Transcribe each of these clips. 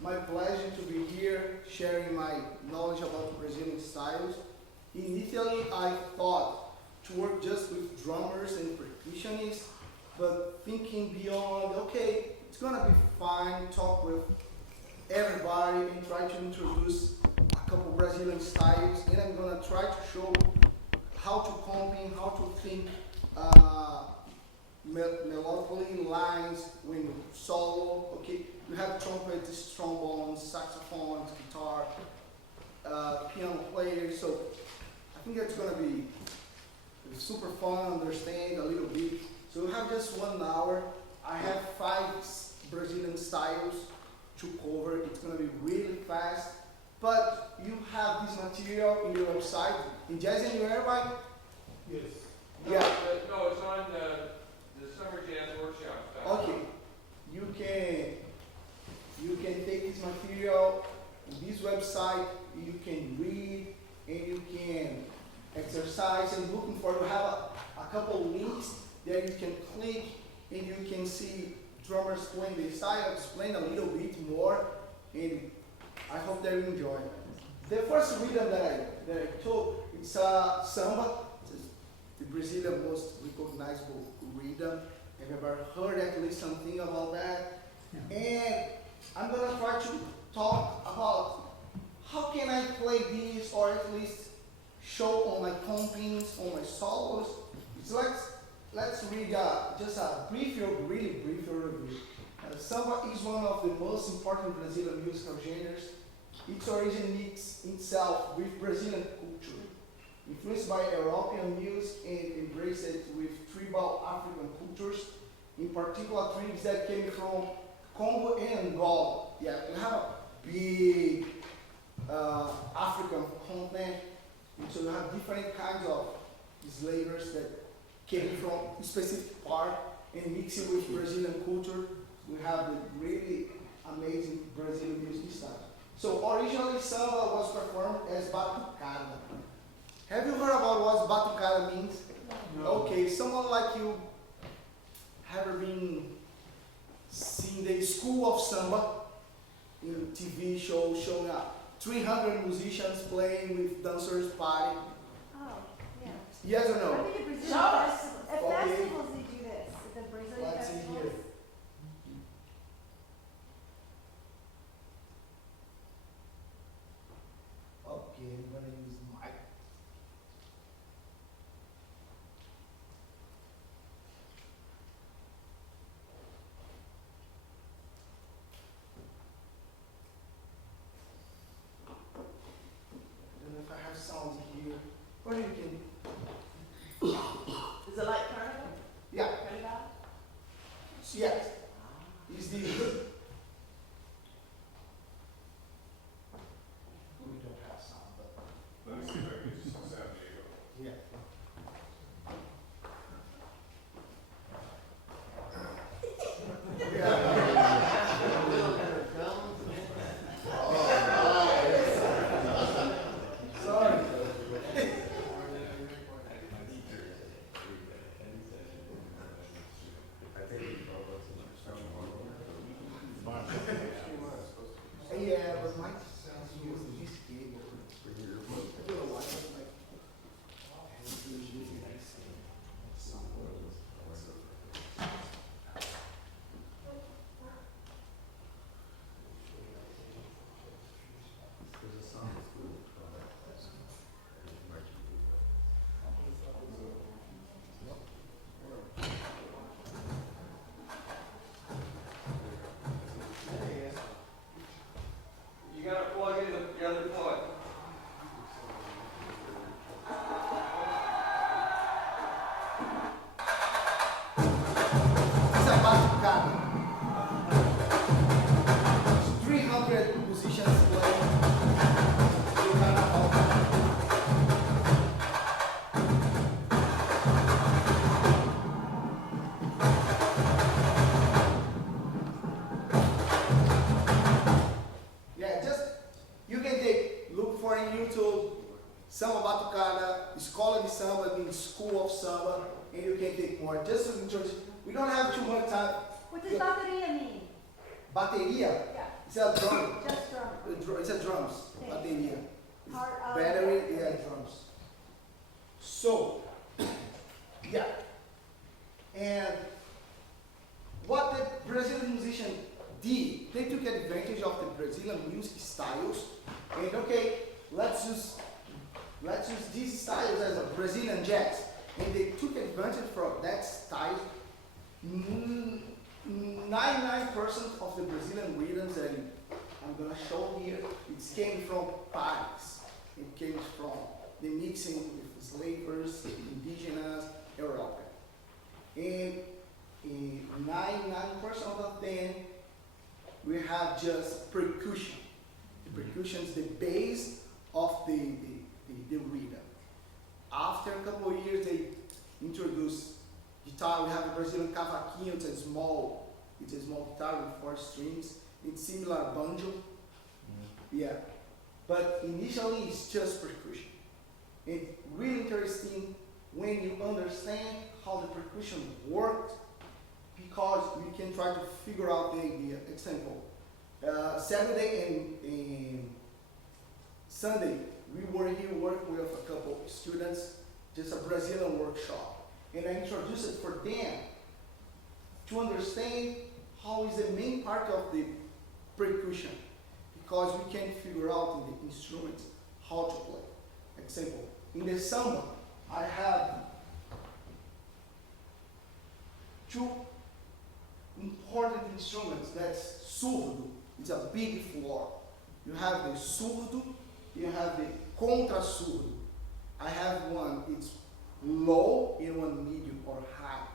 my pleasure to be here sharing my knowledge about Brazilian styles. In Italy, I thought to work just with drummers and percussionists, but thinking beyond, okay, it's gonna be fine, talk with everybody and try to introduce a couple Brazilian styles, and I'm gonna try to show how to combine, how to think melodically lines when solo. Okay, you have trumpets, trombones, saxophones, guitar, piano players. So I think it's gonna be super fun, understand a little bit. So we have just 1 hour. I have 5 Brazilian styles to cover. It's gonna be really fast. But you have this material in your website, in Jazz Anywhere, right? Yes. Yeah. No, it's on the Summer Jazz Workshop. Okay. You can take this material in this website, you can read, and you can exercise, and looking for, you have a couple links that you can click, and you can see drummers playing the style, explain a little bit more, and I hope that you enjoy. The first rhythm that I took, it's samba. It's the Brazilian most recognizable rhythm. Have you ever heard at least something about that? Yeah. And I'm gonna try to talk about how can I play this, or at least show on my compings, on my solos. It's like, let's read just a really brief review. Samba is one of the most important Brazilian musical genres. Its origin meets itself with Brazilian culture, influenced by European music and embraced with tribal African cultures, in particular tribes that came from Congo and Angola. Yeah, we have a big African continent, and so you have different kinds of slavers that came from a specific part and mixed it with Brazilian culture. We have the really amazing Brazilian music style. So originally samba was performed as batucada. Have you heard about what batucada means? No. Okay, someone like you ever been seen the school of samba in TV show showing up 300 musicians playing with dancers party? Oh, yeah. Yes or no? I think at Brazilian festivals, at Okay. festivals they do this. At the Brazilian Let's see festivals. here. Okay, I'm gonna use mic. I don't know if I have sound here. Or you can. Is it like carnival? Yeah. Carnival? Yes. Is the. We don't have sound, but. Let me see if I can do some San Diego. Yeah. Sorry. Yeah, but my sounds using this cable. I don't know why, but like, You gotta plug in the other plug. it's a batucada. 300 musicians playing. You cannot Yeah, just you can look for in YouTube Samba Batucada, Escola de Samba means School of Samba, and you can take more. Just to introduce, we don't have too much time. What does bateria mean? Bateria? Yeah. It's a drum. Just drum. It's a drums, bateria. Part of. Battery, yeah, drums. So, yeah. And what the Brazilian musician did, they took advantage of the Brazilian music styles, and okay, let's use these styles as a Brazilian jazz. And they took advantage from that style. 99% of the Brazilian rhythms that I'm gonna show here, it came from Paris. It came from the mixing with slavers, indigenous, European. And in 99% of them, we have just percussion. The percussion is the base of the rhythm. After a couple of years, they introduced guitar. We have a Brazilian cavaquinho. It's a small guitar with 4 strings. It's similar banjo. Yeah, but initially it's just percussion. It's really interesting when you understand how the percussion worked, because you can try to figure out the idea. Example, Saturday and Sunday, we were here working with a couple of students, just a Brazilian workshop. And I introduced it for them to understand how is the main part of the percussion, because we can figure out in the instruments how to play. Example, in the samba, I have 2 important instruments. That's surdo. It's a big floor. You have the surdo, you have the contra surdo. I have one, it's low, and one medium or high.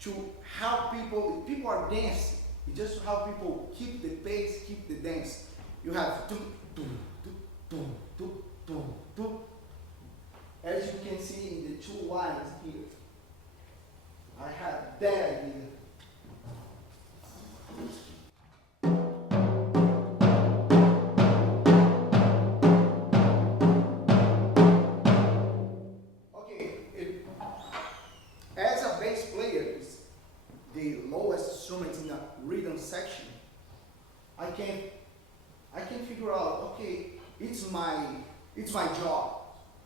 To help people, if people are dancing, it's just to help people keep the pace, keep the dance. You have do, do, do, do, do, do, do. As you can see in the 2 lines here, I have that idea. As a bass player, is the lowest instrument in a rhythm section. I can figure out, okay, it's my job.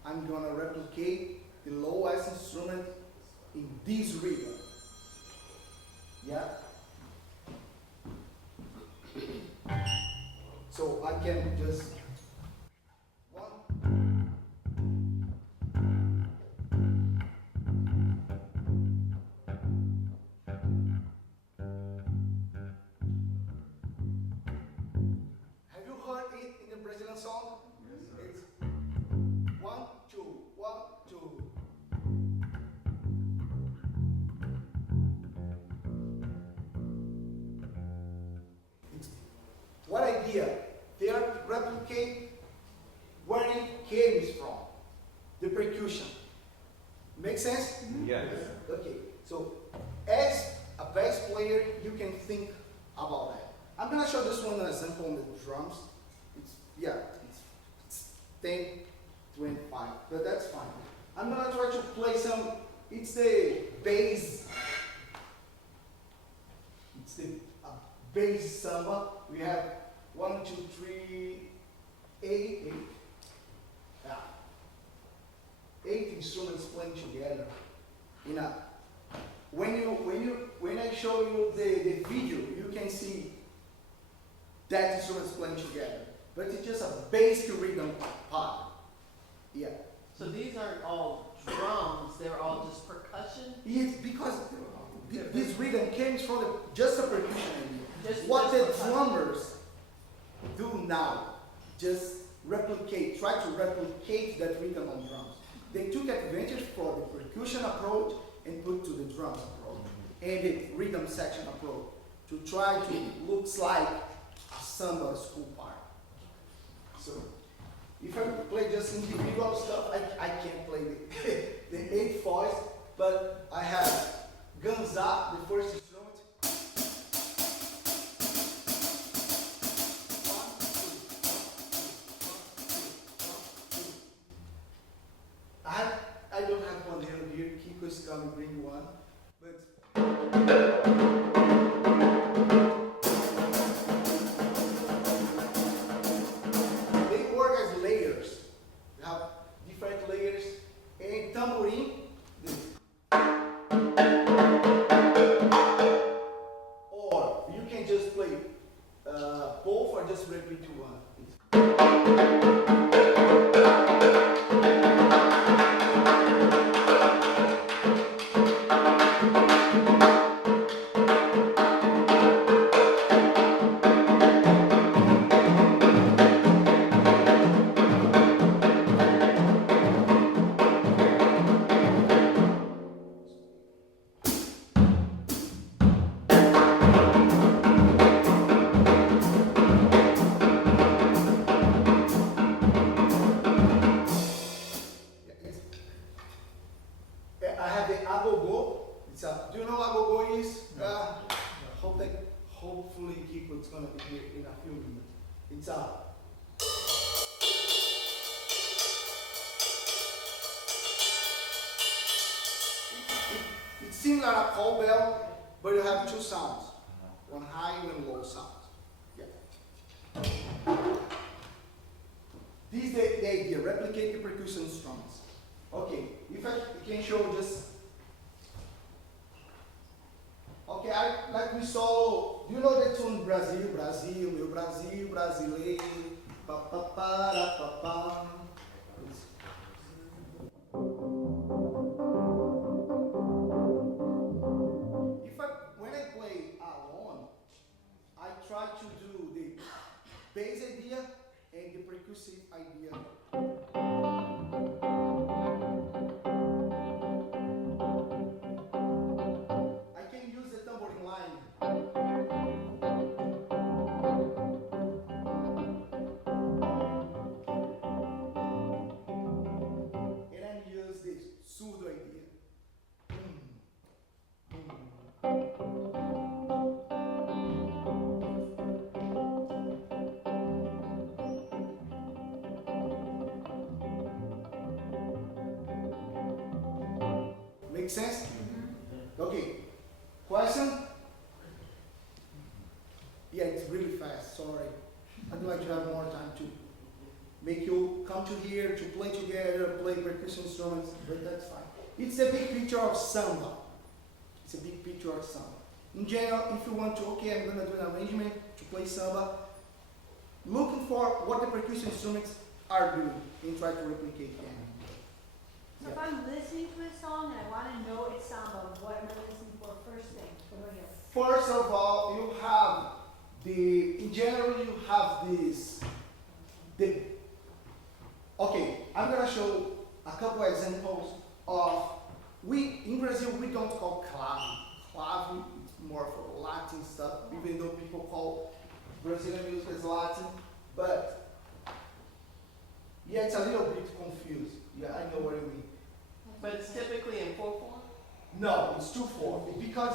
I'm gonna replicate the lowest instrument in this rhythm. Yeah. So I can just song? Yes, it's 1, 2, 1, 2. What idea? They are to replicate where it came from, the percussion. Make sense? Yes. Okay, so as a bass player, you can think about that. I'm gonna show this one an example on the drums. It's 10, 25, but that's fine. I'm gonna try to play some, it's the bass, bass samba. We have 1, 2, 3, 8. Yeah. 8 instruments playing together. When I show you the video, you can see that instruments playing together. But it's just a basic rhythm part. Yeah. So these aren't all drums, they're all just percussion? It's because this rhythm came from just the percussion idea. What the percussion. drummers do now, just try to replicate that rhythm on drums. They took advantage for the percussion approach and put to the drums approach and the rhythm section approach to try to looks like a samba school part. So if I play just individual stuff, I can't play the 8 voice, but I have Ganza, the first instrument. 1, 2, 1, 2, 1, 2, 1, 2. I don't have one here. Kiko is coming, bring one, but. similar to a cowbell, but you have two sounds, one high and one low sound. Yeah. This is the idea, replicate the percussion instruments. Okay, if I can show just. Okay, like we saw, do you know the tune Brasil, Brasil, meu Brasil, brasileiro, pa pa para pa pa. When I play alone, I try to do the bass idea and the percussive idea. I can use the tambourine line. And I use the surdo idea. Make sense? Okay. Question? Yeah, it's really fast. Sorry. I'd like to have more time to make you come to here to play together, play percussion instruments, but that's fine. It's a big picture of samba. It's a big picture of samba. In general, if you want to, okay, I'm gonna do an arrangement to play samba, looking for what the percussion instruments are doing and try to replicate them. So if I'm listening to a song and I want to know it's samba, what am I listening for first thing? What do I hear? First of all, you have in general, you have okay, I'm gonna show a couple examples of, in Brazil, we don't call clave. Clave is more for Latin stuff, even though people call Brazilian music as Latin, but yeah, it's a little bit confused. Yeah, I know what you mean. But it's typically in 4/4? No, it's 2/4. Because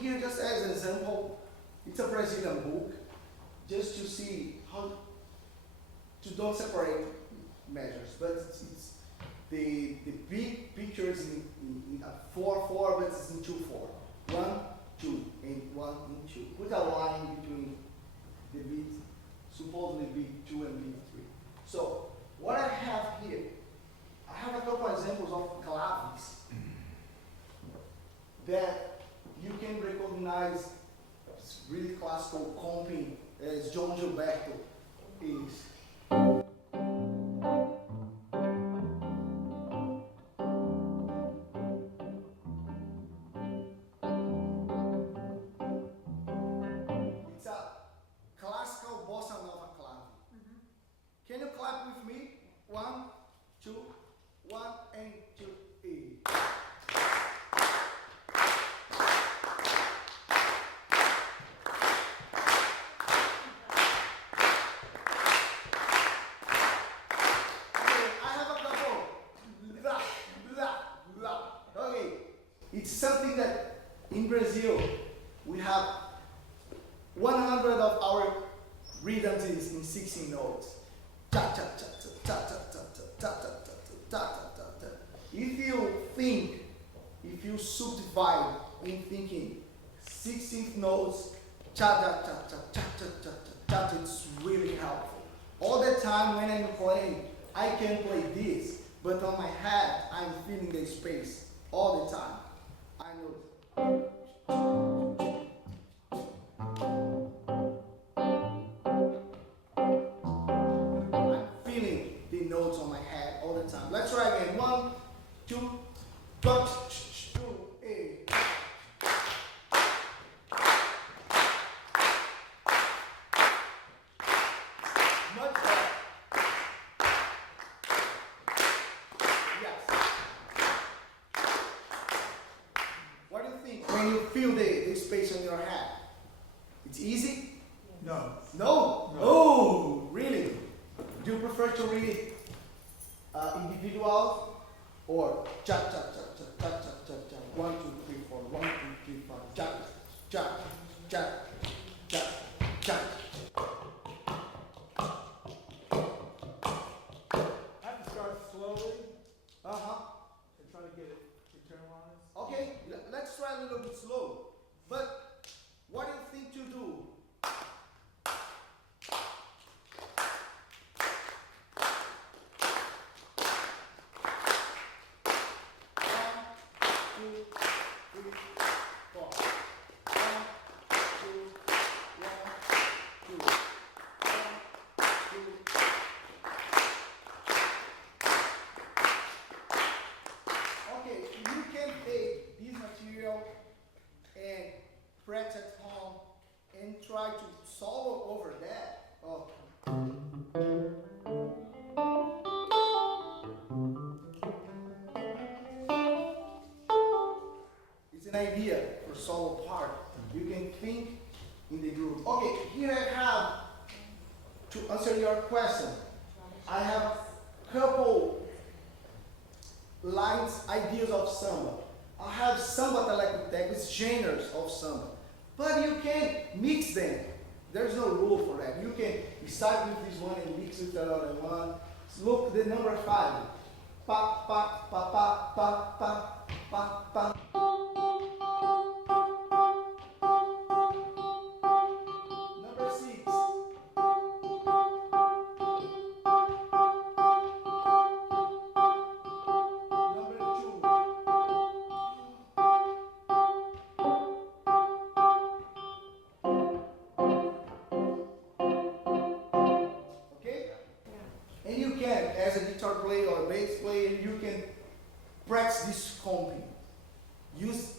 here, just as an example, it's a Brazilian book, just to see how to don't separate measures. But it's the big pictures in 4/4, but it's in 2/4. 1, 2, and 1 and 2. Put a line between the beat, supposedly beat 2 and beat 3. So what I have here, I have a couple examples of claves that you can recognize really classical comping as John Gilberto is. It's a classical bossa nova clave. Can you clap with me? 1, 2, 1 and 2, 3. It's something that in Brazil we have 100 of our rhythms is in 16 notes. Ta ta ta ta ta ta ta ta ta ta ta ta ta. If you subdivide in thinking 16th notes, cha ta ta ta ta ta ta ta, it's really helpful. All the time when I'm playing, I can play this, but on my head I'm feeling the space all the time. I know. I'm feeling the notes on my head all the time. Let's try again. 1, 2, 1, 2, 8. Much better. Yes. What do you think when you feel the space on your head? It's easy? No. No? Oh, really? Do you prefer to read individual or cha cha cha cha cha cha cha cha 1, 2, 3, 4 1, 2, 3, 4 cha cha cha cha cha. I have to start slowly Uh-huh. and try to get it internalized. Okay, let's try a little 4. 1, 2, 1, 2. 1, 2. Okay, you can take this material and practice at home and try to solve over that. Oh. It's an idea for solo part. You can think in the group. Okay, here I have, to answer your question, I have a couple lines, ideas of samba. I have samba telecoteco, it's genres of samba. But you can mix them. There's no rule for that. You can start with this one and mix with another one. Look the number 5. Pa, pa, pa, pa, pa, pa, pa, pa. Number 6. Number 2. Okay? And you can, as a guitar player or bass player, you can practice this comping. Use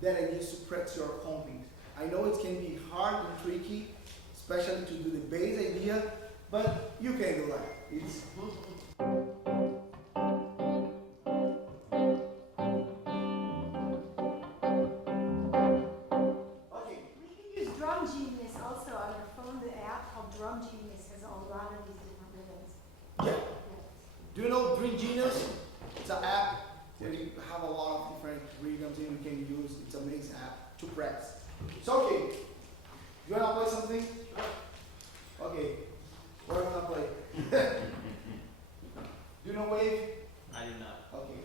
that idea to practice your comping. I know it can be hard and tricky, especially to do the bass idea, but you can do that. It's okay. We can use Drum Genius also on your phone. The app called Drum Genius has a lot of these different rhythms. Yeah. Do you know Dream Genius? It's an app where you have a lot of different rhythms and you can use. It's an amazing app to practice. So okay, you wanna play something? Okay, what are you gonna play? Do you know wave? I do not. Okay.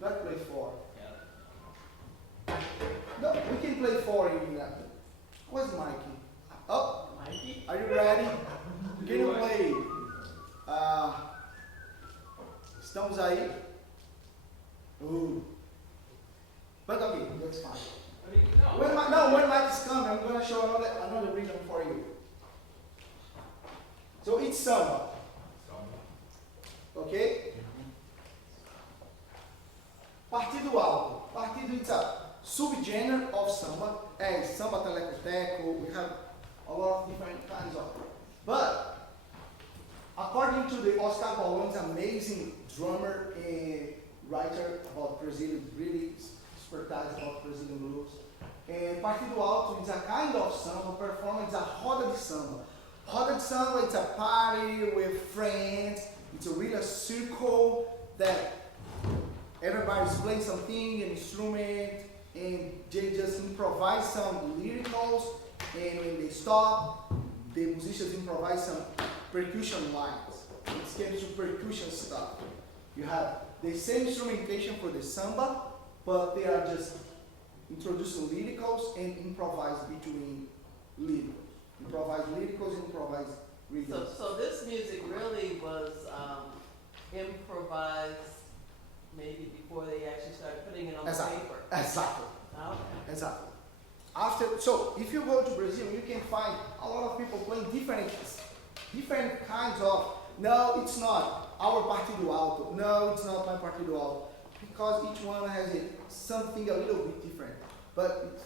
Let's play 4. Yeah. No, we can play 4 in that. Where's Mikey? Oh, Mikey? are you ready? Can you play? Estamos aí? But okay, that's fine. I mean, no. When Mike is coming, I'm gonna show another rhythm for you. So it's samba. Okay? Partido alto. Partido is a subgenre of samba. As samba telecoteco, we have a lot of different kinds of. But according to the Oscar Paulon's amazing drummer and writer about Brazilian, really expertise about Brazilian blues. And Partido Alto is a kind of samba performance, a roda de samba. Roda de samba, it's a party with friends. It's a real circle that everybody's playing something, an instrument, and they just improvise some lyricals. And when they stop, the musicians improvise some percussion lines. It's getting to percussion stuff. You have the same instrumentation for the samba, but they are just introducing lyricals and improvise between lyricals. Improvise lyricals and improvise rhythms. So this music really was improvised maybe before they actually started putting it on the Exactly. paper. Exactly. Okay. Exactly. So if you go to Brazil, you can find a lot of people playing different kinds of. No, it's not our Partido Alto. No, it's not my Partido Alto. Because each one has something a little bit different. But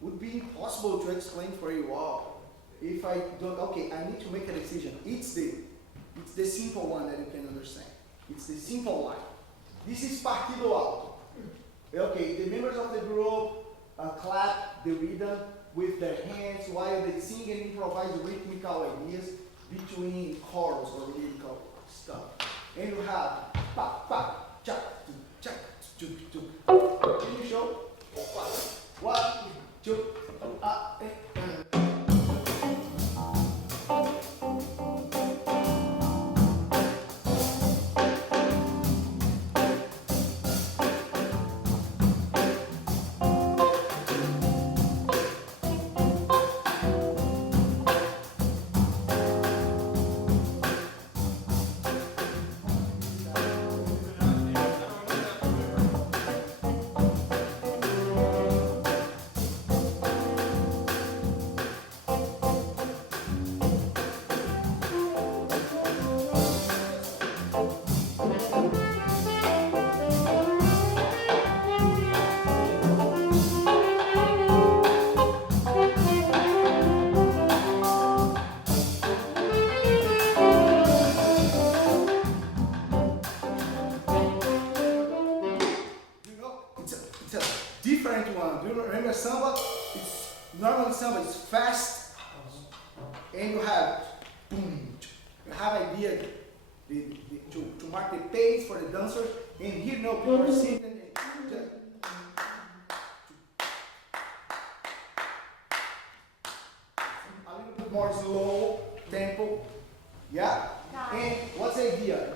it would be impossible to explain for you all if I don't. Okay, I need to make a decision. It's the simple one that you can understand. It's the simple line. This is Partido Alto. Okay, the members of the group clap the rhythm with their hands while they sing and improvise rhythmical ideas between chords or lyrical stuff. And you have pa pa cha cha chu chu. Can you show? 1, 2, samba, it's normally samba is fast, and you have boom. You have idea to mark the pace for the dancer, and here no people are sitting and just a little bit more slow tempo, yeah. And what's the idea?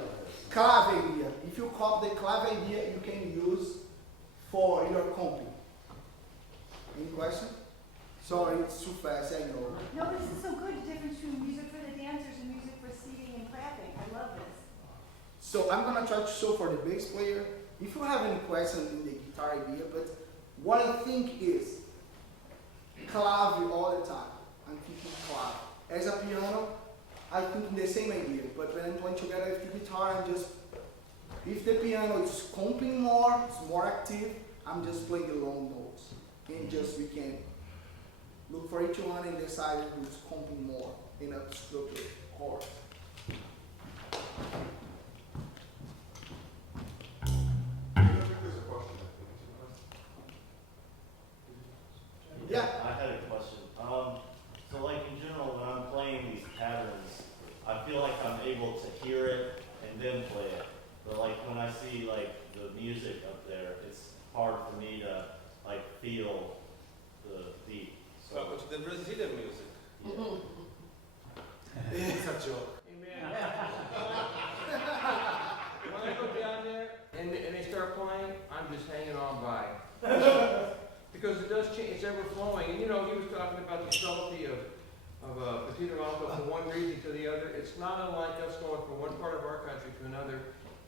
Clave idea. If you copy the clave idea, you can use for your comping. Any question? Sorry, it's too fast, I know. No, but this is so good, the difference between music for the dancers and music for seating and clapping. I love this. So I'm gonna try to show for the bass player. If you have any questions in the guitar idea, but what I think is clave all the time. I'm thinking clave. As a piano, I think the same idea, but when I'm playing together with the guitar, I'm just, if the piano is comping more, it's more active, I'm just playing the long notes. And just we can look for each one and decide who's comping more in a structured chord. Yeah. I had a question. So like in general, when I'm playing these patterns, I feel like I'm able to hear it and then play it. But like when I see like the music up there, it's hard for me to like feel the beat. So, but the Brazilian music. Yeah. It's a joke. Amen. When I go down there and they start playing, I'm just hanging on by. Because it does change, it's ever flowing. And you know, he was talking about the subtlety of Petito Alto from one region to the other. It's not unlike us going from one part of our country to another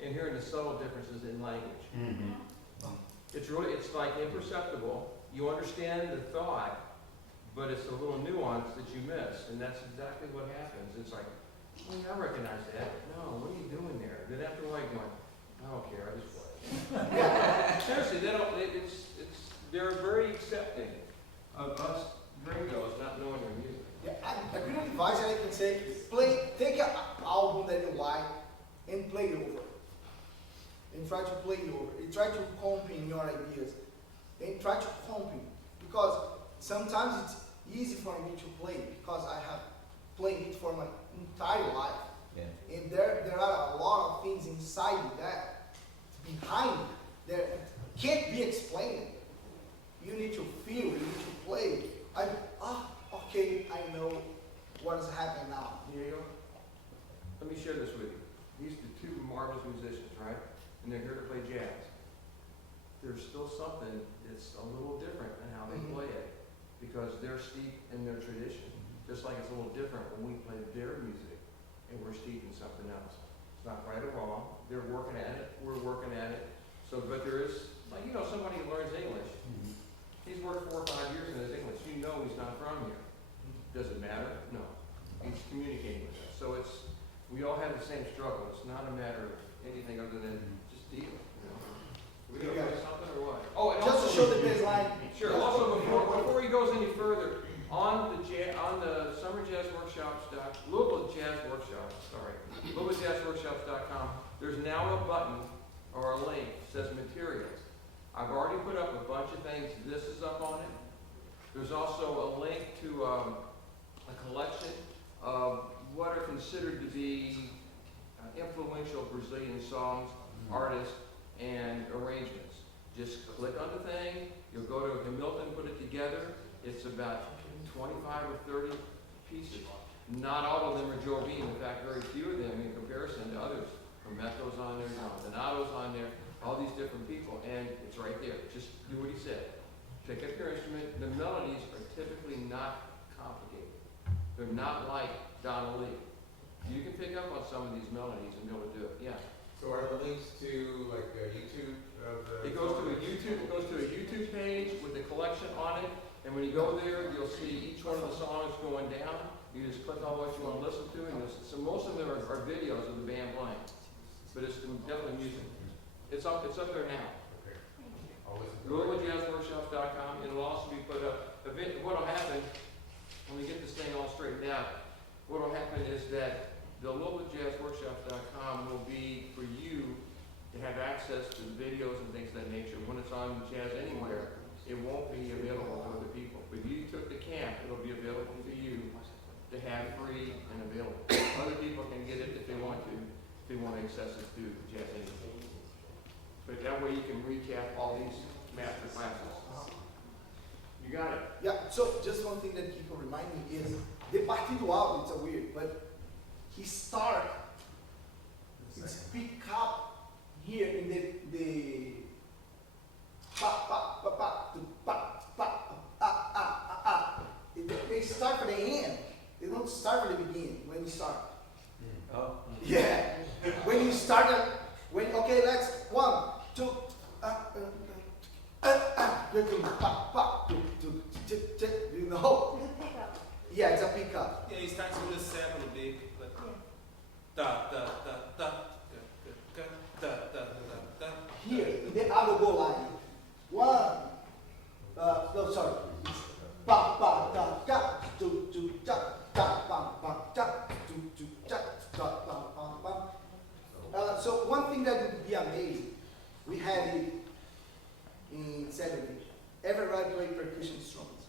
and hearing the subtle differences in language. Mm-hmm. It's like imperceptible. You understand the thought, but it's a little nuance that you miss, and that's exactly what happens. It's like, well, I recognize that. No, what are you doing there? Then after a while, you're going, I don't care, I just play. Seriously, they don't. They're very accepting of us gringos not knowing their music. Yeah, a good advice I can say is take an album that you like and play it over. And try to play it over. And try to comping your ideas. And try to comping. Because sometimes it's easy for me to play because I have played it for my entire life. Yeah. And there are a lot of things inside that, behind it, that can't be explained. You need to feel, you need to play. Okay, I know what is happening now. Here you go. Let me share this with you. These are two marvelous musicians, right? And they're here to play jazz. There's still something that's a little different in how they play it because they're steeped in their tradition. Just like it's a little different when we play their music and we're steeped in something else. It's not right or wrong. They're working at it. We're working at it. So, but there is, like, you know, somebody who learns English. He's worked 4 or 5 years in his English. You know he's not from here. Does it matter? No. He's communicating with us. So we all have the same struggle. It's not a matter of anything other than just deal. You know? We gonna play something or what? Oh, and Just also, to show the baseline. sure. Also, before he goes any further, on the Summer Jazz Workshops, Louisville Jazz Workshops, LouisvilleJazzWorkshops.com, there's now a button or a link that says materials. I've already put up a bunch of things. This is up on it. There's also a link to a collection of what are considered to be influential Brazilian songs, artists, and arrangements. Just click on the thing. You'll go to Hamilton, put it together. It's about 25 or 30 pieces. Not all of them are Jovine. In fact, very few of them in comparison to others. Hermeto's on there, Donato's on there. All these different people, and it's right there. Just do what he said. Pick up your instrument. The melodies are typically not complicated. They're not like Donna Lee. You can pick up on some of these melodies and be able to do it. Yeah. So are the links to like YouTube? It goes to a YouTube page with the collection on it, and when you go there, you'll see each one of the songs going down. You just click on what you want to listen to, and so most of them are videos of the band playing, but it's definitely music. It's up there now. Okay. I'll listen to it. LouisvilleJazzWorkshops.com. It'll also be put up. What'll happen when we get this thing all straightened out? What'll happen is that the LouisvilleJazzWorkshops.com will be for you to have access to videos and things of that nature. When it's on Jazz Anywhere, it won't be available to other people. If you took the camp, it'll be available to you to have free and available. Other people can get it if they want to access it through Japanese. But that way you can recap all these master classes. You got it? Yeah, so just one thing that people remind me is the partido alto, it's a weird, but he start, it's pick up here in the pa pa pa pa to pa pa ah ah ah. They start from the end. They don't start from the beginning when you start. Oh. Yeah. When you start, okay, let's 1, 2, you know? There's a pickup. Yeah, it's a pickup. Yeah, it starts with the 7 big, like da da da da da da da da da. Here, in the other go line. 1, no, sorry. Ba ba da ga, do do da da ba ba da, do do da da ba ba ba. So one thing that would be amazing, we had it in Saturday. Everybody play percussion instruments,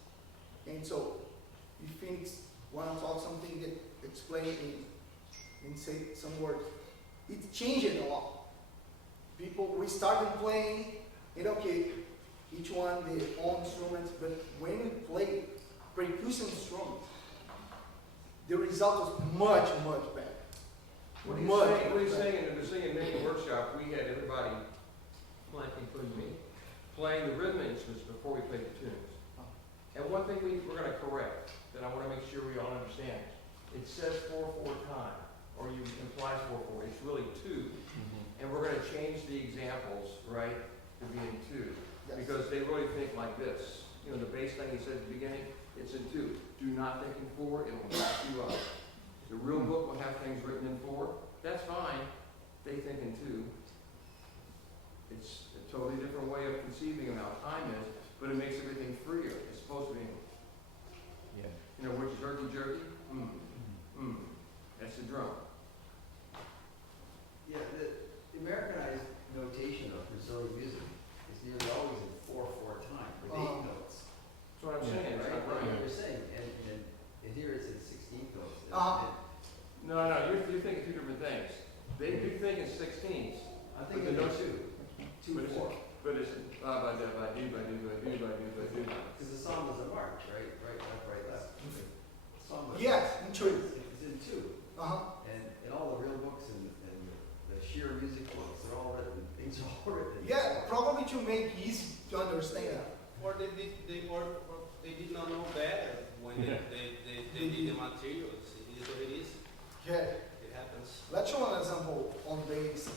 and so if Phoenix want to talk something that explain and say some words, it changed a lot. People, we started playing, and okay, each one their own instruments, but when we play percussion instruments, the result was much, much better. What are you Much, saying? What are you much saying? In the singing making workshop, we had everybody, including me, playing the rhythm instruments before we played the tunes. And one thing we're going to correct, that I want to make sure we all understand, it says 4/4 time, or you implies 4/4. It's really 2, and we're going to change the examples, right, to being 2, Yes. because they really think like this. You know, the bass thing he said at the beginning, it's in 2. Do not think in 4; it'll mess you up. The real book will have things written in 4. That's fine. They think in 2. It's a totally different way of conceiving of how time is, but it makes everything freer. It's supposed to be, Yeah. you know, which jerky jerky? That's the drum. Yeah, the Americanized notation of Brazilian music is nearly always in 4/4 time, with 8 notes. That's what I'm Yeah. saying. It's Right? not right. You're saying, and here it's in 16 notes. No, you're thinking 2 different things. They do think in 16ths. I'm But thinking the of notes- 2, but it's- 4. But it's ba da ba do ba do ba do ba do ba do. Because the song was a march, right? Right, left, right, left. The song was. Yes, in 2. It's in 2. And in all the real books and the sheer music books, they're all written, things are all written. Yeah, probably to make easy to understand. Or they did not know better when they did the materials. It is what it is. Yeah. It happens. Let's show an example on bass.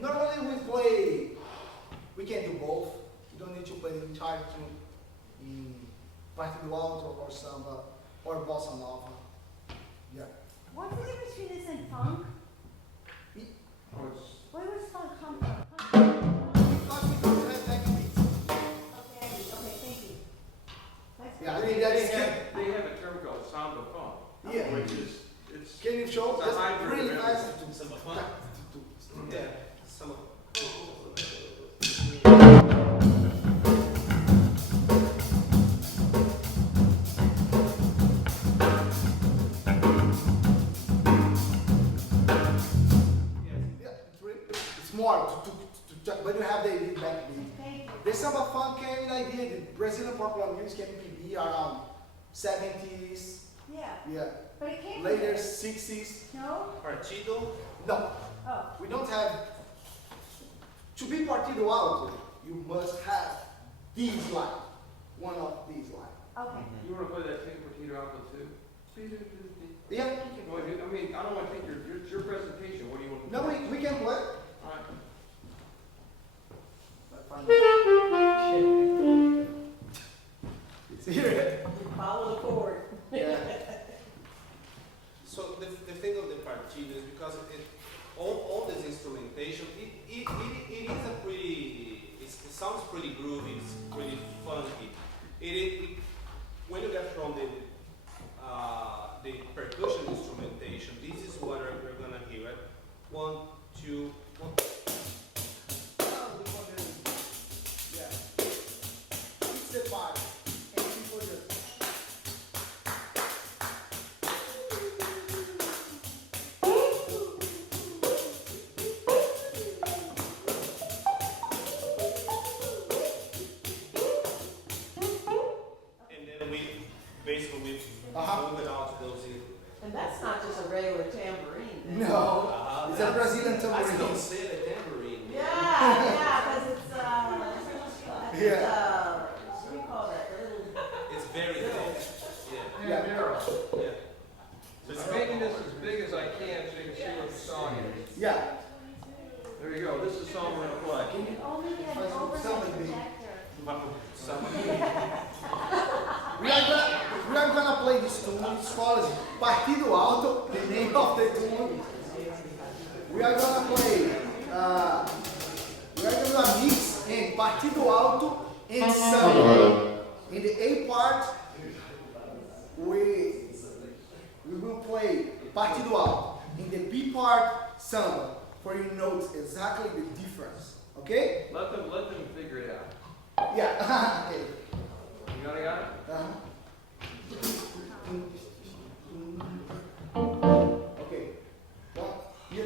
Normally we can do both. You don't need to play the entire tune in partido alto or samba or bossa nova. Yeah. What's the difference between this and funk? Oh, it's Where does funk come from? Because we don't have backbeats. Okay, thank you. That's Yeah, I good. mean, that's good. they have a term called samba funk, Yeah. which is it's Can you show? It's a Just hybrid really of nice. Some of fun. Yeah. Some of. more but you have the backbeat. Thank you. The samba funk came in idea, the Brazilian popular music MPB around 70s, Yeah, yeah, but it came. later 60s. No? Partido. No, Oh, we don't have, to be partido alto, you must have these line, one of these line. okay. You wanna play that King Petito album too? Yeah, Well, I mean, I don't wanna take it's your presentation, what do you want? no, we can play. Alright. It's here. Follow the chord. Yeah. So the thing of the partido is because all this instrumentation, it is a pretty, it sounds pretty groovy, it's pretty funky. When you get from the percussion instrumentation, this is what we're gonna hear, right? 1, 2, 1. Yeah. It's the part, and people just. And then we basically Uh-huh. move it out to those. And that's not just a regular tambourine. then. No, it's a Brazilian I still tambourine. say the tambourine. Yeah, because it's, Yeah. what do you call that? The little- It's very thick. Yeah. Yeah. Narrow. Yeah. I'm making this as big as I can so you can see what the song is. Yeah. There you go, this is the song we're gonna play. Can you? Only an Faz overhead something big. projector. We are gonna play this tune. It's called Partido Alto, the name of the tune. We are gonna play. We are gonna do a mix in Partido Alto and samba. In the A part, we will play Partido Alto. In the B part, samba. For you to know exactly the difference. Okay? Let them figure it out. Yeah. Okay. You got it? Uh-huh. Okay. Well, you.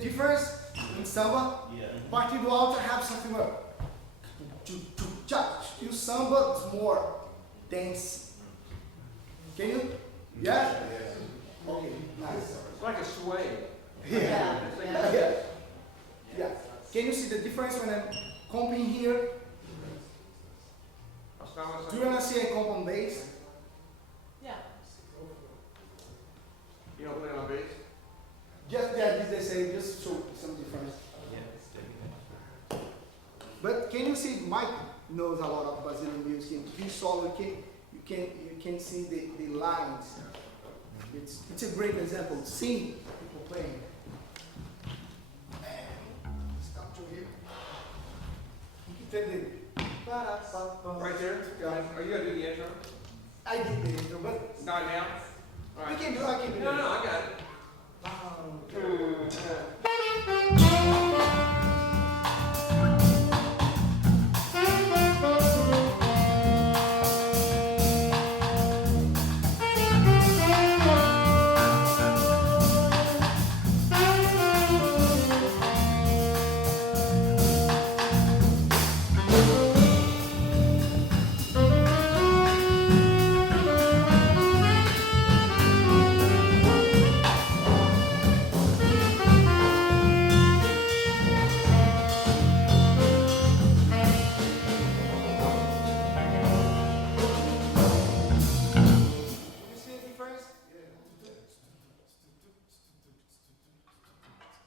Difference in samba, Yeah. Partido Alto have something like you samba is more dance. Can you? Yeah? Okay, nice. It's like a sway. Yeah. It's like- Yeah. Yeah. Can you see the difference when I'm comping here? Do you wanna see a comp on bass? Yeah. You don't play on bass? Just yeah, they say just show some difference. But can you see Mike knows a lot of Brazilian music. He saw you can see the lines. It's a great example. See people playing. Stop to here. You can take the Right there? Yeah. Are you gonna do the intro? I did the intro, but Not now? All we right. can do. I can do. No, no, I got it. Oh, okay.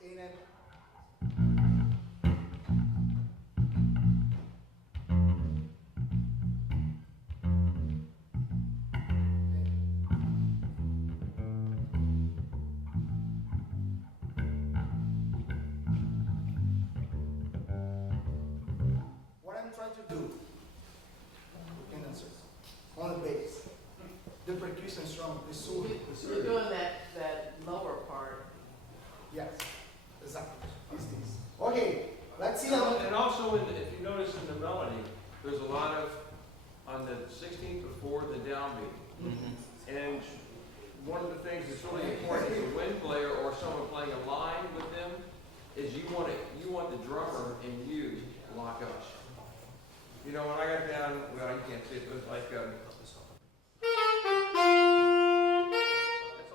And then what I'm trying to do, you can answer, on the bass, the percussion from the soul. You're doing that lower part. Yes, exactly. It's this. Okay, let's see. And also, if you notice in the melody, there's a lot of, on the 16th before the downbeat. And one of the things that's really important as a wind player or someone playing a line with them is you want the drummer and you to lock up. You know, when I got down, well, you can't see it, but it was like, that's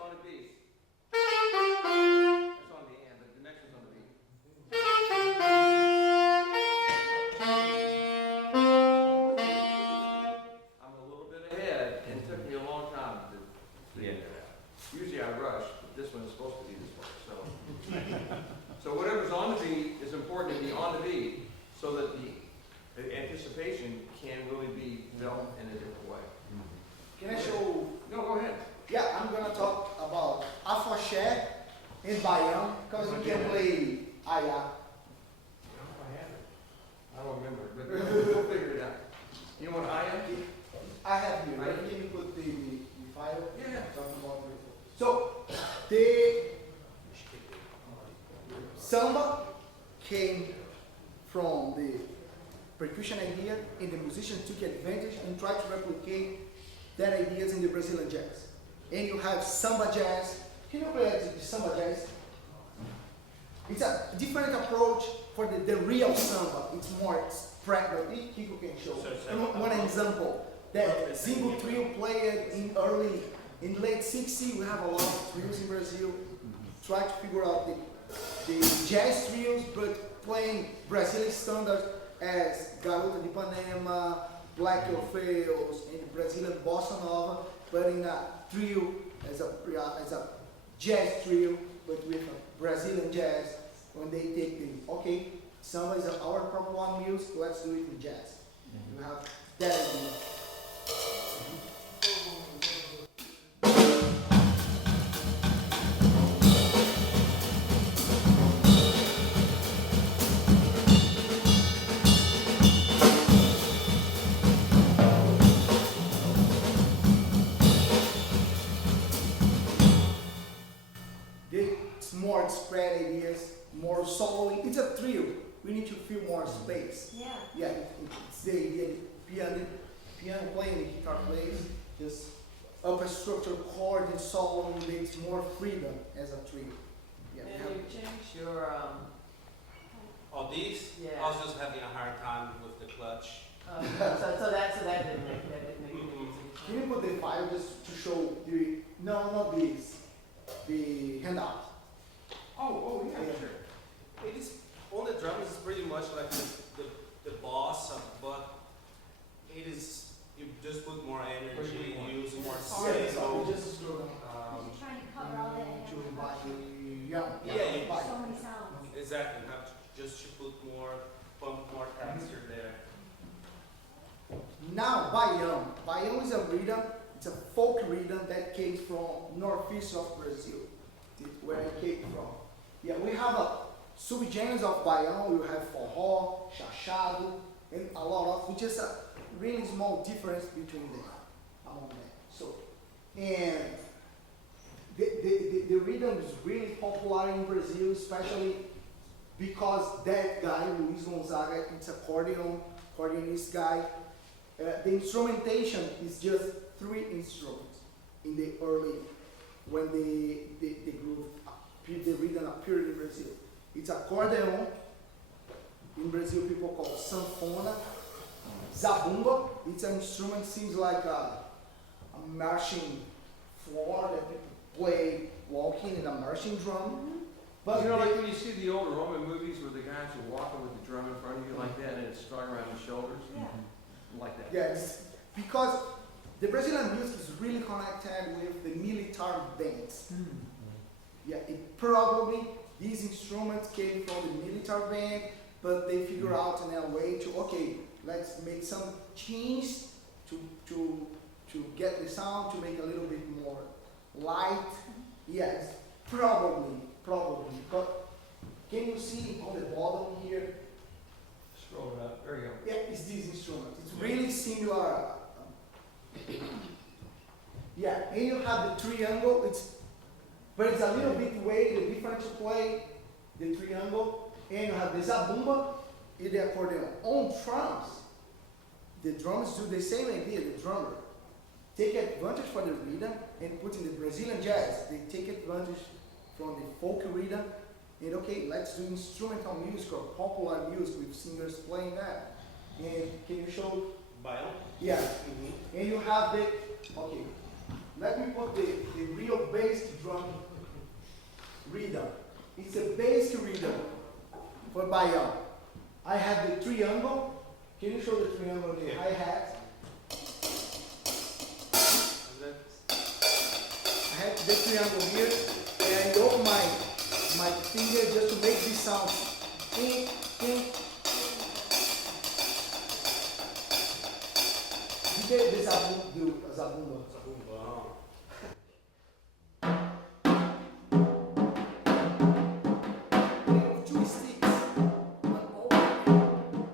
on the beat. That's on the end, but the next one's on the beat. I'm a little bit ahead, and it took me a long time to figure it out. Usually I rush, but this one is supposed to be this way, so. So whatever's on the beat is important to be on the beat, so that the anticipation can really be felt in a different way. Can I show? No, go ahead. Yeah, I'm gonna talk about afoxé and baião, because you can play aya. I don't remember, but we'll figure it out. You want I am? I have here. Right? Can you put the file? Yeah. Talking about it. So the samba came from the percussion idea, and the musicians took advantage and tried to replicate that ideas in the Brazilian jazz. And you have samba jazz. Can you play the samba jazz? It's a different approach for the real samba. It's more spread. Kiko can show. One example that Zimbo trio played in late 60s. We have a lot of trios in Brazil. Try to figure out the jazz trios, but playing Brazilian standards as Garota de Ipanema, Black Orpheus, and Brazilian Bossa Nova, but in a trio as a jazz trio, but with a Brazilian jazz. When they take the okay, samba is our proper one music, let's do it in jazz. You have that idea. It's more spread ideas, more soloing. It's a trio. We need to feel more space. Yeah. Yeah, it's the idea. Piano playing, the guitar plays, just upper structure chord and soloing makes more freedom as a trio. Yeah. we And have- you change your, Oh, these? Yeah. I was just having a hard time with the clutch. so that didn't make it easy. Can you put the file just to show not this, the handout? Oh, yeah, Yeah. sure. It is, on the drums is pretty much like the boss, but it is, you just put more energy, use more Yes, signal. just scroll down. You're trying to cover all that. To invite Yeah, you- invite. So many sounds. Exactly, you have to just to put more, pump more texture there. Now, baião. Baião is a rhythm, it's a folk rhythm that came from northeast of Brazil, where it came from. Yeah, we have a subgenres of baião, we have forró, chachado, and a lot of, which is a really small difference between them, among them. So, and the rhythm is really popular in Brazil, especially because that guy, Luiz Gonzaga, it's accordionist guy. The instrumentation is just 3 instruments in the early, when the groove, the rhythm appeared in Brazil. It's accordion, in Brazil people call sanfona, zabumba, it's an instrument, seems like a marching floor that people play walking in a marching drum. But You know, like when you see the old Roman movies where the guys are walking with the drum in front of you like that and it's strung around your shoulders? Yeah. Like that. yeah, it's because the Brazilian music is really connected with the military bands. Yeah, it probably these instruments came from the military band, but they figure out a way to, okay, let's make some change to get the sound to make a little bit more light. Yes, probably. But can you see on the bottom here? Scroll it up, there you go. Yeah, it's this instrument. It's really similar. Yeah, and you have the triangle. But it's a little bit way the different to play the triangle. And you have the zabumba and the accordion. On drums, the drums do the same idea. The drummer take advantage for the rhythm and put in the Brazilian jazz. They take advantage from the folk rhythm. And okay, let's do instrumental music or popular music with singers playing that. And can you show? Bio? Yeah. And you have the, okay, let me put the real bass drum rhythm. It's a bass rhythm for Baião. I have the triangle. Can you show the triangle on the hi-hat? I have the triangle here, and I open my finger just to make this sound. Ding, ding. The zabumba do zabumba. With two sticks, one over,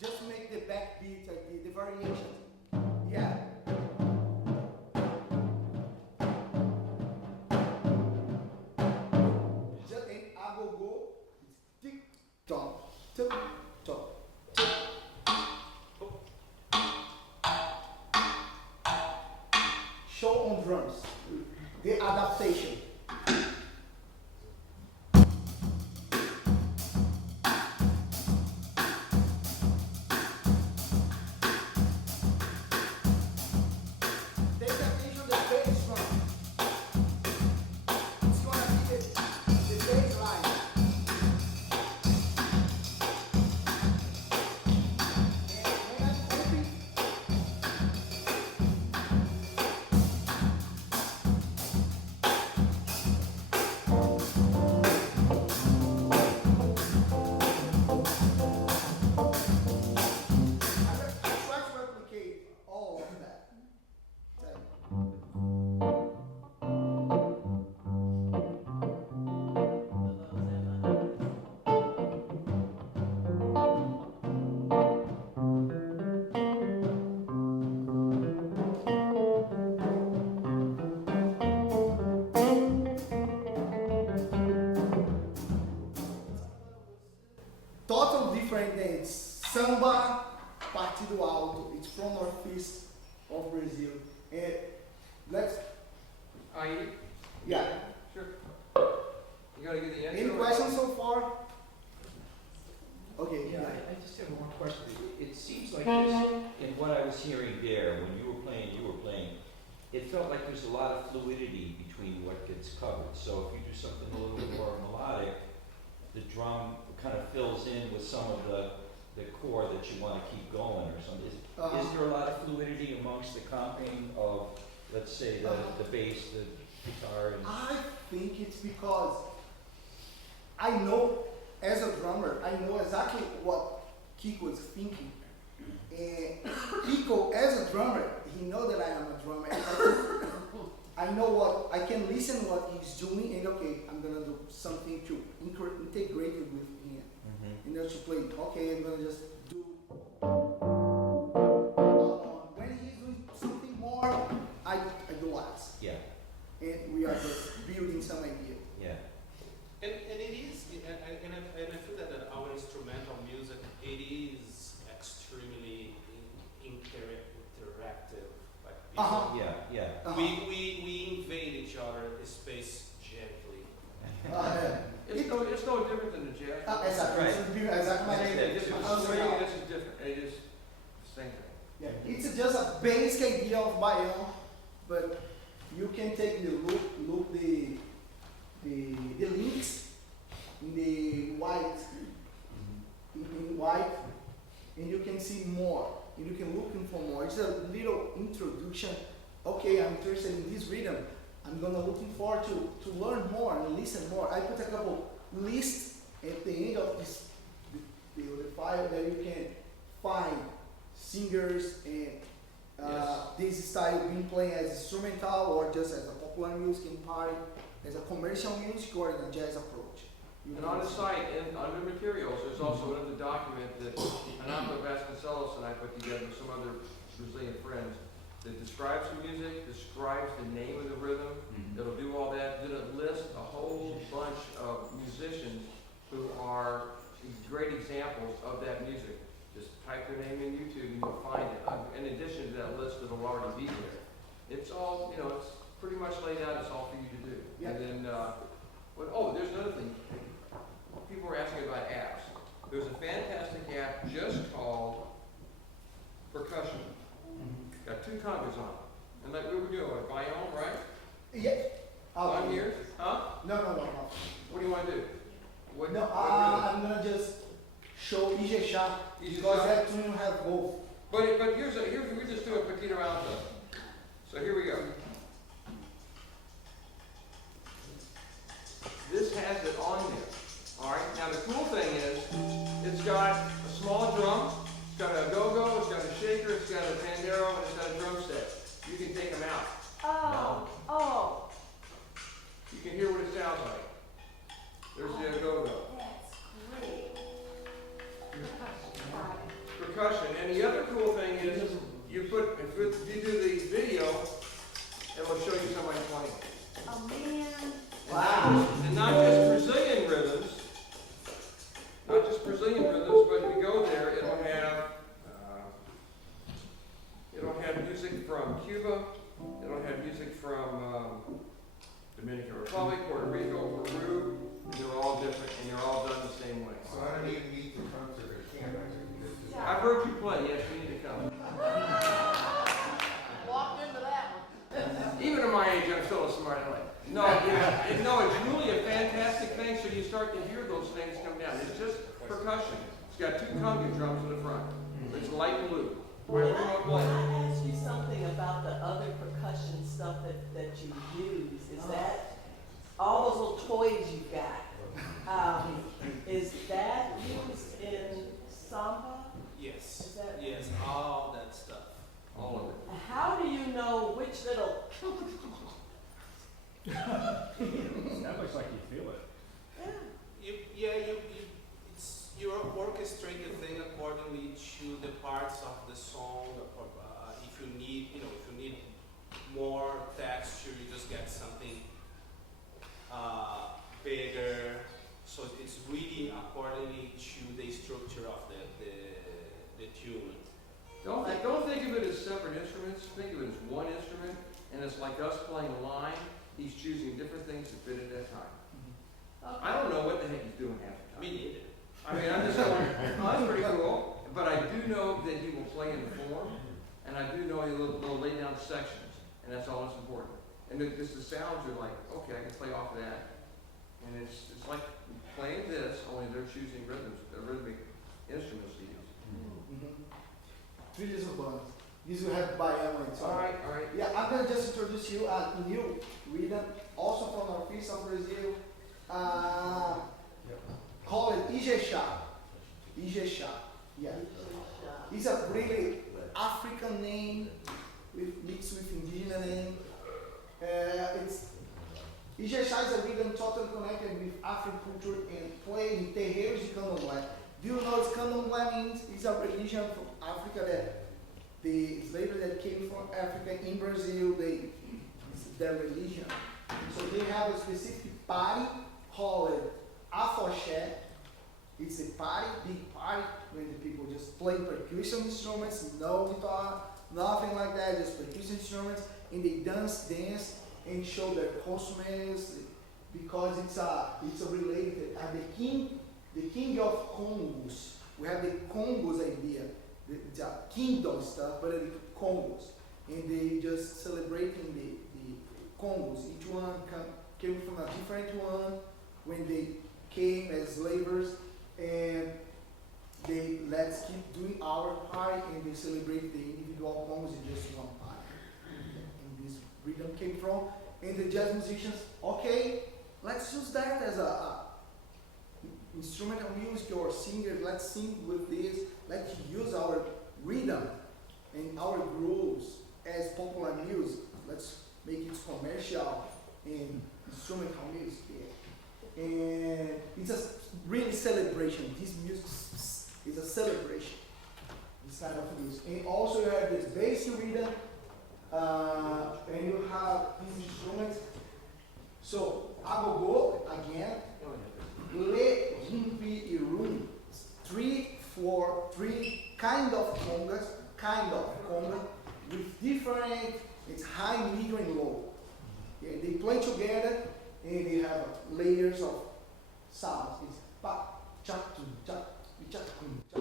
just to make the backbeat, the variation. Yeah. Just in agogo, it's tick tock, tick tock, tick. Show on drums, the adaptation. Take attention to the bass drum. It's gonna be the bass line. And when I'm open, I try to replicate all of that. Total different than samba partido alto. It's from northeast of Brazil. And let's, yeah. Sure. You gotta get the answer. Any questions so far? Okay. Yeah, I just have one question. It seems like there's, in what I was hearing there, when you were playing, it felt like there's a lot of fluidity between what gets covered. So if you do something a little bit more melodic, the drum kind of fills in with some of the core that you want to keep going or something. Is there a lot of fluidity amongst the comping of, let's say, the bass, the guitar? And I think it's because I know, as a drummer, I know exactly what Kiko is thinking. And Kiko, as a drummer, he knows that I am a drummer. And I know what, I can listen what he's doing, and okay, I'm gonna do something to integrate it with him. And then to play, okay, I'm gonna just do. When he's doing something more, I do less. yeah, And we are just building some idea. yeah. And it is, and I feel that our instrumental music, it is extremely interactive. Like Uh-huh. Yeah. we invade each other's space gently. It's no different than the jazz. Exactly. Right. Exactly. This is Also, swing, this is different. It is the same thing. yeah, it's just a basic idea of Baião, but you can take the loop the links in the white, in white, and you can see more. And you can look for more. It's a little introduction. Okay, I'm interested in this rhythm. I'm gonna looking forward to learn more and listen more. I put a couple list at the end of this the file that you can find singers and this style being played as instrumental or just as a popular music in party, as a commercial music or in a jazz approach. You And can on the see. site, and under materials, there's also another document that Anato Vasconcelos and I put together with some other Brazilian friends that describes the music, describes the name of the rhythm. It'll do all that. Then it lists a whole bunch of musicians who are great examples of that music. Just type their name in YouTube and you'll find it. In addition to that list that'll already be there. It's all, you know, it's pretty much laid out. It's all for you to do. Yeah. And then, there's another thing. People were asking about apps. There's a fantastic app just called Percussion. Got 2 congas on it. And like we were doing, like Bayonne, right? Yeah. 5 years? Huh? No. What do you want to do? What, No, what I'm gonna just show Ijesha rhythm? because that tune have both. But here's we just do a petita alto. So here we go. This has it on there. All right. Now the cool thing is, it's got a small drum, it's got a go-go, it's got a shaker, it's got a pandero, and it's got a drum set. You can take them out. Oh, You can hear what it sounds like. There's the go-go. that's great. Percussion. And the other cool thing is, if you do the video, it will show you somebody playing. Oh, man. Wow. And not just Brazilian rhythms, but if you go there, it'll have music from Cuba, it'll have music from Dominican Republic, Puerto Rico, Peru, and they're all different, and they're all done the same way. So I don't even need the concert or the camera. I've heard you play, yes, you need to come. Walked into that one. Even at my age, I'm still a smart aleck. No, it's really a fantastic thing, so you start to hear those things come down. It's just percussion. It's got 2 conga drums in the front. It's light blue. Where we want to play. Can I ask you something about the other percussion stuff that you use? Is that, all those little toys you've got, is that used in samba? Yes. Is that- Yes, all that stuff. All of it. How do you know which little, That looks like you feel it. You orchestrate the thing accordingly to the parts of the song. If you need more texture, you just get something bigger. So it's really accordingly to the structure of the tune. Don't think of it as separate instruments. Think of it as one instrument, and it's like us playing a line. He's choosing different things to fit at that time. I don't know what the heck he's doing half the time. Me neither. I mean, I'm just going, oh, that's pretty cool. But I do know that he will play in the form, and I do know he'll lay down sections, and that's all that's important. And just the sounds are like, okay, I can play off of that. And it's like playing this, only they're choosing rhythmic instruments to use. Trilhas urbanas. This will have Baiano and so on. All right. Yeah, I'm gonna just introduce you a new rhythm, also from our piece of Brazil, called Ijesha. Ijesha, yeah. It's a really African name mixed with indigenous name. Ijesha is a rhythm totally connected with African culture and played in terreiros de candomblé. Do you know what candomblé means? It's a religion from Africa that the slavers that came from Africa in Brazil, it's their religion. So they have a specific party called Afoxé. It's a party, big party, when the people just play percussion instruments, no guitar, nothing like that, just percussion instruments, and they dance, and show their costumes, because it's a related. The king of Congos, we have the Congos idea. It's a kingdom stuff, but it's Congos. And they just celebrating the Congos. Each one came from a different one when they came as slavers, and they let's keep doing our part, and they celebrate the individual Congos in just one part. And this rhythm came from. And the jazz musicians, okay, let's use that as instrumental music or singers, let's sing with this, let's use our rhythm and our grooves as popular music. Let's make it commercial and instrumental music. Yeah. And it's a really celebration. This music is a celebration. This kind of music. And also you have this bass rhythm, and you have these instruments. So agogô again, le, rumpi, e rum. 3, 4, 3 kind of congas with different. It's high, medium, and low. Okay, they play together and they have layers of sounds. It's pa, cha, tum, cha, cha, tum, cha.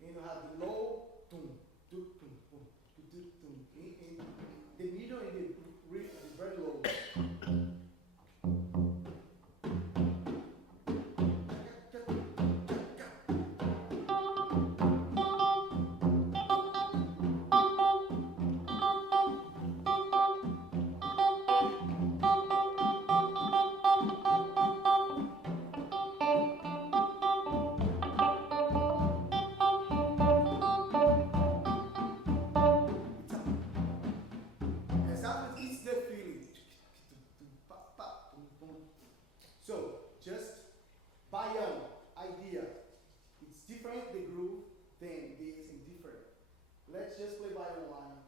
And you have the low, tum, tum, tum, tum, tum, tum, and the medium and the very low. Exactly, it's the feeling. So, just baiano idea. It's different, the groove, than this and different. Let's just play baiano line.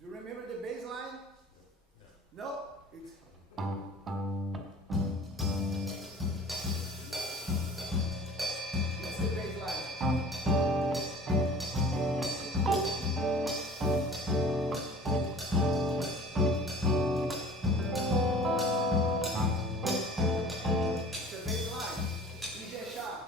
Do you remember the bass line? No? It's the bass line. It's the bass line. DJ Sharp.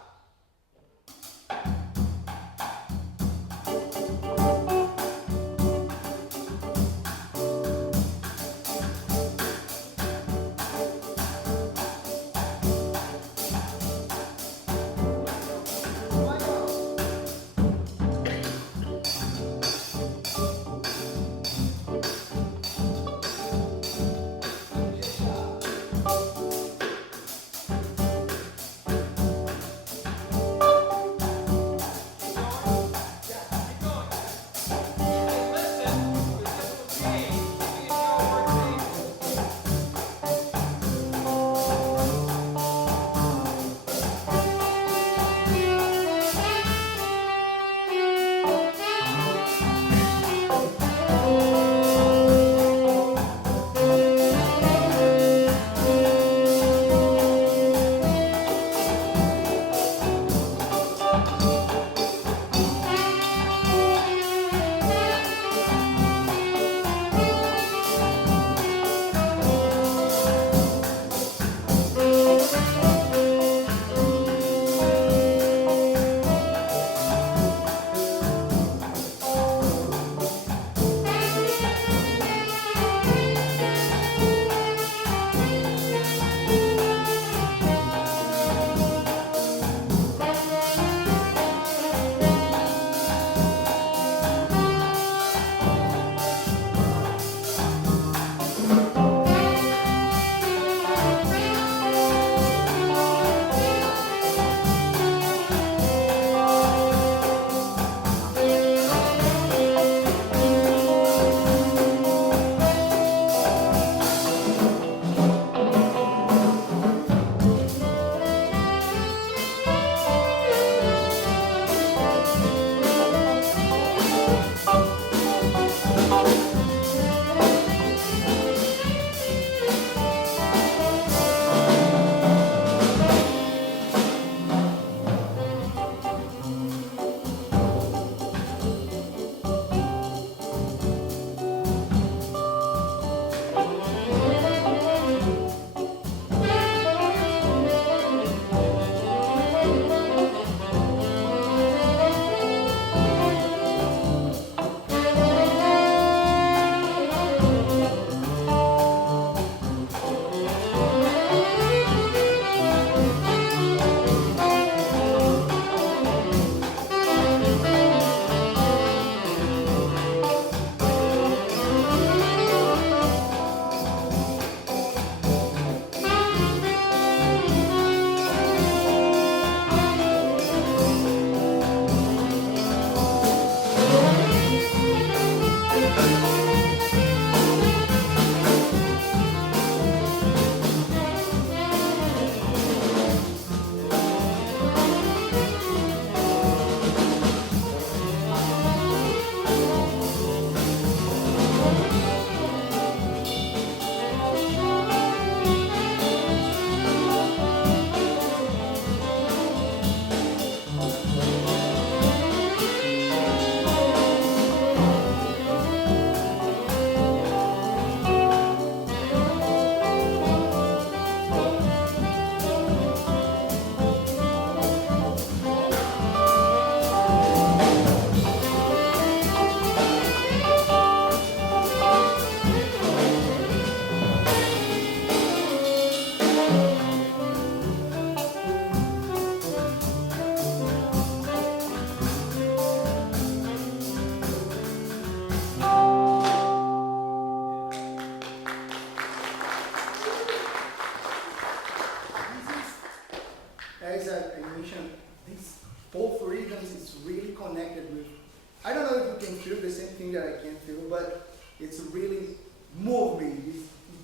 thing that I can feel, but it's really moved me.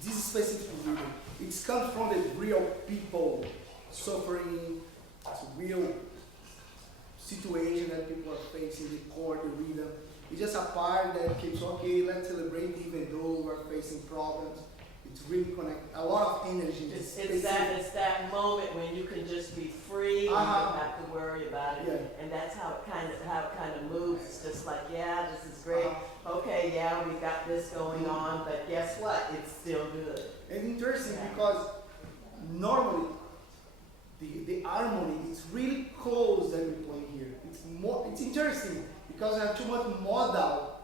This specific rhythm. It comes from the real people suffering, it's a real situation that people are facing, the chord, the rhythm. It's just a part that keeps, okay, let's celebrate even though we're facing problems. It's really connect, a lot of energy. It's that moment when you can just be free and you don't have to worry about it. Yeah. And that's how it kind of moves. It's just like, yeah, this is great. Okay, yeah, we've got this going on, but guess what? It's still good. And interesting Yeah. because normally the harmony is really close that we play here. It's interesting because I have too much modal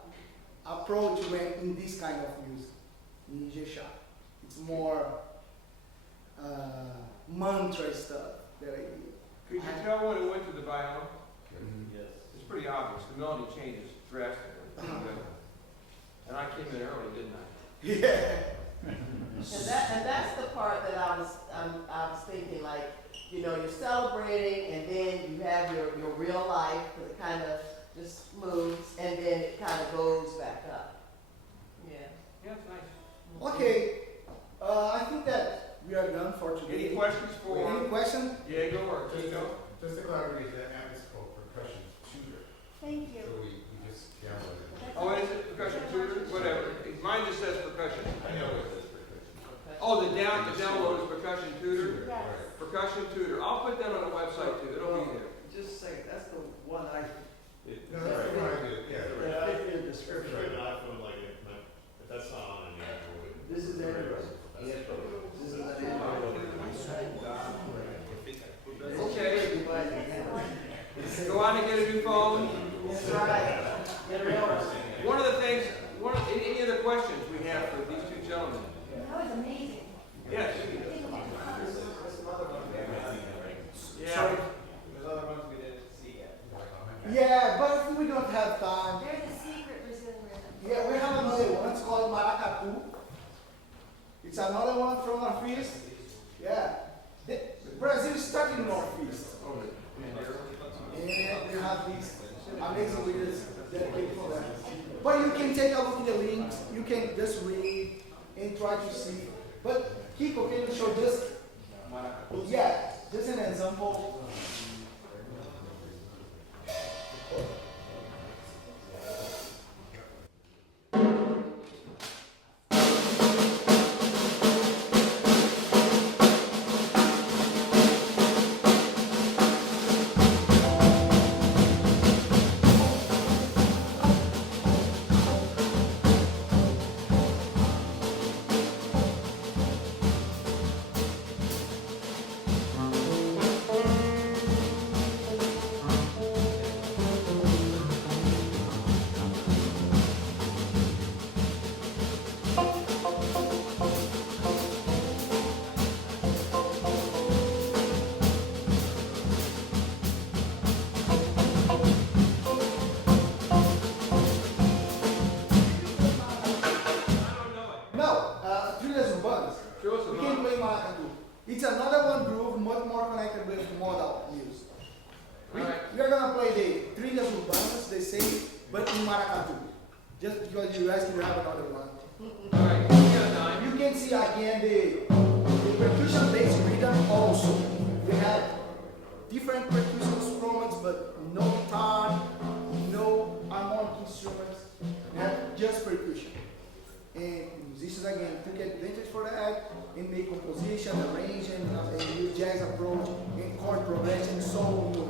approach when in this kind of music, in G sharp. It's more mantra stuff that I do. Could you tell when it went to the violin? Yes. It's pretty obvious. The melody changes drastically. And I came in early, didn't I? Yeah. And that's the part that I was thinking, like, you know, you're celebrating and then you have your real life that kind of just moves and then it kind of goes back up. Yeah. Yeah, it's nice. Okay. I think that we are done for today. Any questions for? Any question? Diego or Tito? Just to clarify, that app is called percussion tutor. Thank you. So we just downloaded it. Oh, is it percussion tutor? Whatever. Mine just says percussion. I know it says percussion. Oh, the download is percussion tutor? Yes. Percussion tutor. I'll put that on the website too. It'll be there. Just a second, that's the one I, No, that's right. Yeah, right. that fit in the It's description. an iPhone like it, but if that's not on any Android. This is Android. This is an Android. Okay. Go out and get a new phone. That's right. Get it over. One of the things, any other questions we have for these two gentlemen? That was amazing. Yes. Yeah. Sorry. There's other ones we didn't see yet. Yeah, but we don't have time. They're the secret Brazilian rhythm. Yeah, we have another one. It's called Maracatu. It's another one from Northeast. Yeah. Brazil started in Northeast. Oh, the- And we have these amazing leaders that came from there. But you can take a look at the links. You can just read and try to see. But Kiko, can you show just, yeah, just an example. It's another one groove, much more connected with modal music. We are gonna play the trilhas urbanas, the same, but in maracatu. Just because you asked me to have another one. Alright, we got 9. You can see again the percussion-based rhythm also. We have different percussion instruments, but no guitar, no harmonic instruments. We have just percussion. And musicians again took advantage for that and make composition, arrangement, and use jazz approach and chord progression, so